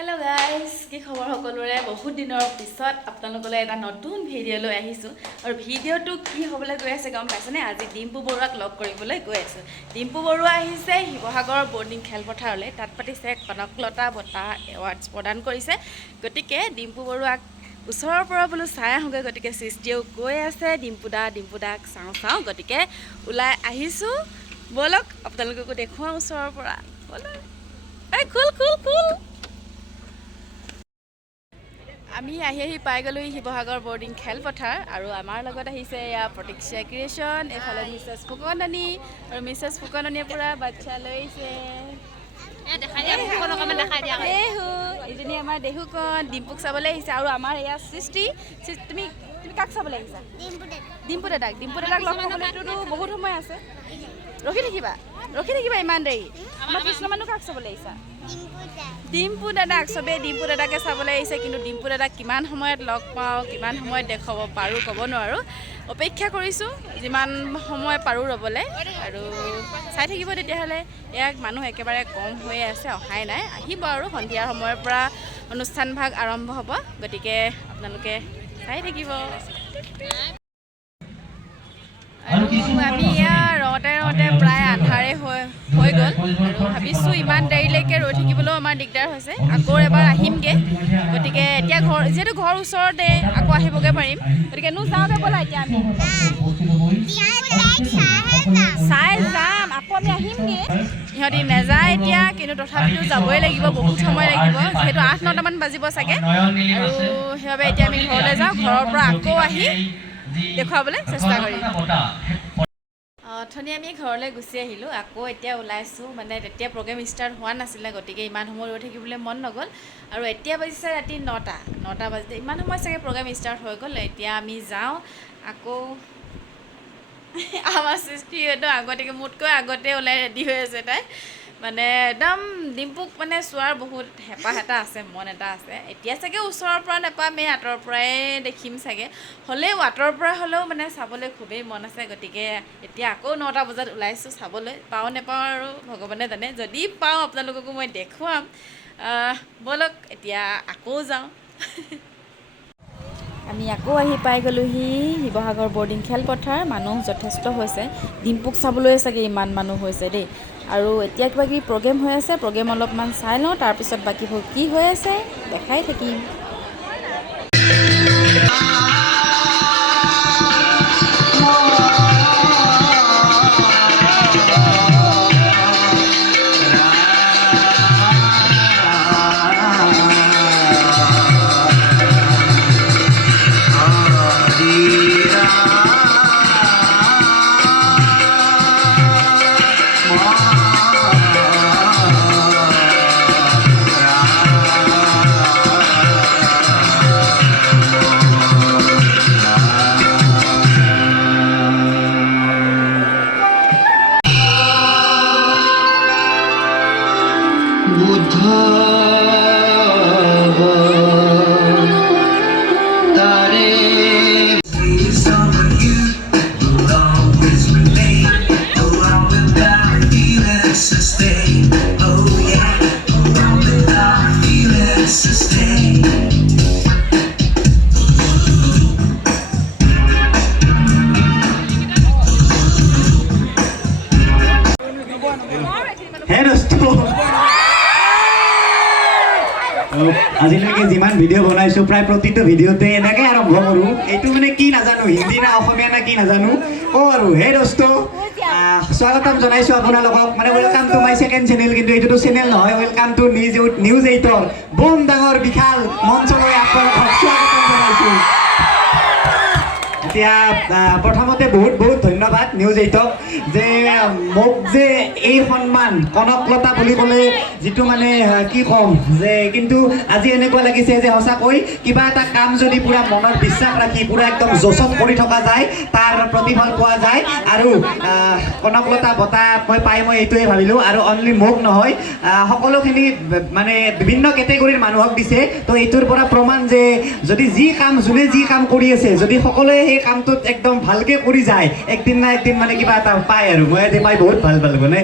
Hello' guys, কি খবৰ সকলোৰে? বহুত দিনৰ পিছত আপোনালোকলৈ এটা নতুন ভিডিঅ' লৈ আহিছোঁ আৰু ভিডিঅ'টো কি হ'বলৈ গৈ আছে গম পাইছেনে? আজি ডিম্পু বৰুৱাক লগ কৰিবলৈ গৈ আছোঁ। ডিম্পু বৰুৱা আহিছে শিৱসাগৰ বৰ্ডিং খেলপথাৰলৈ। তাত পাতিছে কনকলতা বঁটা এৱাৰ্ডছ প্ৰদান কৰিছে। গতিকে ডিম্পু বৰুৱাক ওচৰৰ পৰা বোলো চাই আহোঁগৈ। গতিকে সৃষ্টিয়েও কৈ আছে ডিম্পুদাক চাওঁ। গতিকে ওলাই আহিছোঁ, ব'লক আপোনালোককো দেখুৱাওঁ ওচৰৰ পৰা। ব'লক, এই খুল। আমি আহি পাই গ'লোঁ শিৱসাগৰ বৰ্ডিং খেলপথাৰ আৰু আমাৰ লগত আহিছে এয়া প্ৰতীক্ষা ক্ৰিয়েশ্যন, এইফালে মিছেছ ফুকননী আৰু মিছেছ ফুকননীয়ে পূৰা বাচ্ছা লৈছে। এইজনী আমাৰ দেহুকণ ডিম্পুক চাবলৈ আহিছে আৰু আমাৰ এয়া সৃষ্টি। তুমি কাক চাবলৈ আহিছা? ডিম্পু দাদাক লগ পাবলৈতো বহুত সময় আছে। ৰখি থাকিবা ইমান দেৰি। আমাৰ কৃষ্ণ মানুহ কাক চাবলৈ আহিছা? ডিম্পু দাদাক। চবেই ডিম্পু দাদাকে চাবলৈ আহিছে, কিন্তু ডিম্পু দাদাক কিমান সময়ত লগ পাওঁ, কিমান সময়ত দেখাব পাৰোঁ ক'ব নোৱাৰোঁ। অপেক্ষা কৰিছোঁ যিমান সময় পাৰোঁ ৰ'বলৈ, আৰু চাই থাকিব তেতিয়াহ'লে। ইয়াক মানুহ একেবাৰে কম হৈয়ে আছে, অহাই নাই। আহিব আৰু সন্ধিয়াৰ সময়ৰ পৰা অনুষ্ঠান ভাগ আৰম্ভ হ'ব। গতিকে আপোনালোকে চাই থাকিব। আৰু আমি এয়া ৰওঁতে প্ৰায় আন্ধাৰে হৈ গ'ল আৰু ভাবিছোঁ ইমান দেৰিলৈকে ৰৈ থাকিবলৈও আমাৰ দিগদাৰ হৈছে। আকৌ এবাৰ আহিমগৈ। গতিকে এতিয়া যিহেতু ঘৰ ওচৰতে, আকৌ আহিবগৈ পাৰিম। গতিকে যাওঁগৈ ব'লা এতিয়া আমি চাই যাম, আকৌ আমি আহিমগৈ। সিহঁতি নাযায় এতিয়া, কিন্তু তথাপিতো যাবই লাগিব, বহুত সময় লাগিব। যিহেতু 8-9টামান বাজিব চাগে, আৰু সেইবাবে এতিয়া আমি ঘৰলৈ যাওঁ। ঘৰৰ পৰা আকৌ আহি দেখুৱাবলৈ চেষ্টা কৰিম। অথনি আমি ঘৰলৈ গুচি আহিলোঁ, আকৌ এতিয়া ওলাইছোঁ। মানে তেতিয়া প্ৰগ্ৰেম ষ্টাৰ্ট হোৱা নাছিলে, গতিকে ইমান সময় ৰৈ থাকিবলৈ মন নগ'ল। আৰু এতিয়া বাজিছে ৰাতি 9টা বাজিছে। ইমান সময় চাগে প্ৰগ্ৰেম ষ্টাৰ্ট হৈ গ'ল। এতিয়া আমি যাওঁ আকৌ। আমাৰ সৃষ্টিটো মোতকৈ আগতে ওলাই ৰেডি হৈ আছে তাই। মানে একদম ডিম্পুক মানে চোৱাৰ বহুত হেঁপাহ এটা আছে, মন এটা আছে। এতিয়া চাগে ওচৰৰ পৰা নাপামেই, আঁতৰৰ পৰাই দেখিম চাগে। হ'লেও আঁতৰৰ পৰা হ'লেও মানে চাবলৈ খুবেই মন আছে। গতিকে এতিয়া আকৌ 9টা বজাত ওলাইছোঁ চাবলৈ। পাওঁ নেপাওঁ আৰু ভগৱানে জানে। যদি পাওঁ আপোনালোককো মই দেখুৱাম। ব'লক এতিয়া আকৌ যাওঁ। আমি আকৌ আহি পাই গ'লোহি শিৱসাগৰ বৰ্ডিং খেলপথাৰ। মানুহ যথেষ্ট হৈছে, ডিম্পুক চাবলৈ চাগে ইমান মানুহ হৈছে দেই। আৰু এতিয়া কিবাকিবি প্ৰগ্ৰেম হৈ আছে, প্ৰগ্ৰেম অলপমান চাই লওঁ, তাৰপিছত বাকীবোৰ কি হৈ আছে দেখাই থাকিম। আজিলৈকে যিমান ভিডিঅ' বনাইছোঁ প্ৰায় প্ৰতিটো ভিডিঅ'তে এনেকৈ আৰম্ভ কৰোঁ। এইটো মানে কি নাজানো, হিন্দী না অসমীয়া না কি নাজানো। আৰু হে দোস্ত, স্বাগতম জনাইছোঁ আপোনালোকক। মানে welcome to my second channel, কিন্তু এইটোতো চেনেল নহয়, ৱেলকাম টু নিউজ 8ৰ বোম ডাঙৰ বিশাল মঞ্চলৈ আপোনালোকক স্বাগতম জনাইছোঁ। এতিয়া প্ৰথমতে বহুত ধন্যবাদ নিউজ 8ক যে মোক যে এই সন্মান কনকলতা বুলি ক'লে যিটো মানে কি ক'ম, যে কিন্তু আজি এনেকুৱা লাগিছে যে সঁচাকৈ কিবা এটা কাম যদি পূৰা মনৰ বিশ্বাস ৰাখি পূৰা একদম জোচত কৰি থকা যায়, তাৰ প্ৰতিফল পোৱা যায়। আৰু কনকলতা বঁটা মই এইটোৱে ভাবিলোঁ। আৰু অনলি মোক নহয়, সকলোখিনি মানে বিভিন্ন কেটেগৰীৰ মানুহক দিছে। তো এইটোৰ পৰা প্ৰমাণ যে যদি যোনে যি কাম কৰি আছে, যদি সকলোৱে সেই কামটোত একদম ভালকে কৰি যায় একদিন না একদিন মানে কিবা এটা পায় আৰু মই এতিয়া পাই বহুত ভাল পালোঁ মানে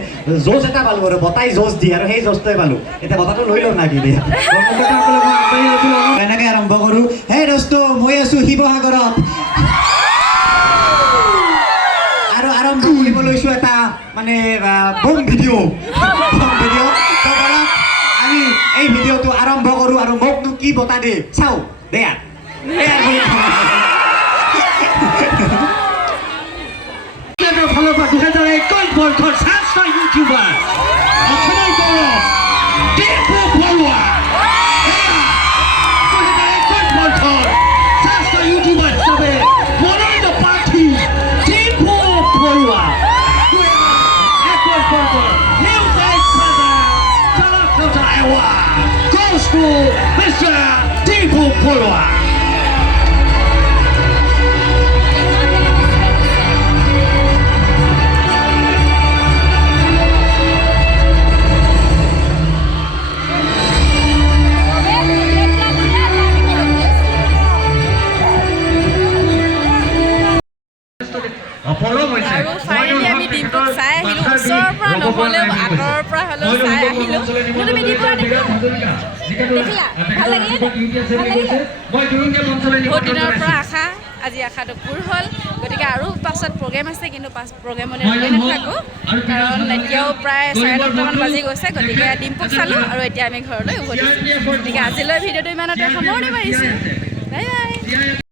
জোচ এটা পালোঁ আৰু বতাই জোচ দিয়ে আৰু সেই জোচটোৱে পালোঁ এতিয়া বতাহটো লৈ লওঁ না কি দিয়ে এনেকৈ আৰম্ভ কৰোঁ হে দোস্ত মই আছোঁ শিৱসাগৰত আৰু আৰম্ভ কৰিব লৈছোঁ এটা মানে বম ভিডিঅ' আমি এই ভিডিঅ'টো আৰম্ভ কৰোঁ আৰু মোকনো কি বতা দিয়ে চাওঁ দেয়া ফালৰ পৰা 2021 বৰ্ষৰ শ্ৰেষ্ঠ ইউটিউবাৰ অসমৰ গৌৰৱ ডিম্পু বৰুৱা 2021 বৰ্ষৰ শ্ৰেষ্ঠ ইউটিউবাৰ হিচাপে মনোনীত প্ৰাৰ্থী ডিম্পু বৰুৱা 2021 বৰ্ষৰ Music President Award goes to Mr. Dimpu Barua আৰু ফাইনেলি আমি ডিম্পুক চাই আহিলোঁ ওচৰৰ পৰা নহ'লেও আঁতৰৰ পৰা হ'লেও চাই আহিলোঁ তুমি ডিম্পুক দেখিলা ভাল লাগিলে বহুত দিনৰ পৰা আশা আজি আশাটো পূৰ হ'ল গতিকে আৰু পাছত প্ৰগ্ৰেম আছে কিন্তু প্ৰগ্ৰেমলৈ ৰৈ নাথাকোঁ কাৰণ এতিয়াও প্ৰায় 9:30মান বাজি গৈছে গতিকে ডিম্পুক চালোঁ আৰু এতিয়া আমি ঘৰলৈ উভতিছোঁ গতিকে আজিলৈ ভিডিঅ'টো ইমানতে সামৰণি মাৰিছোঁ বাই বাই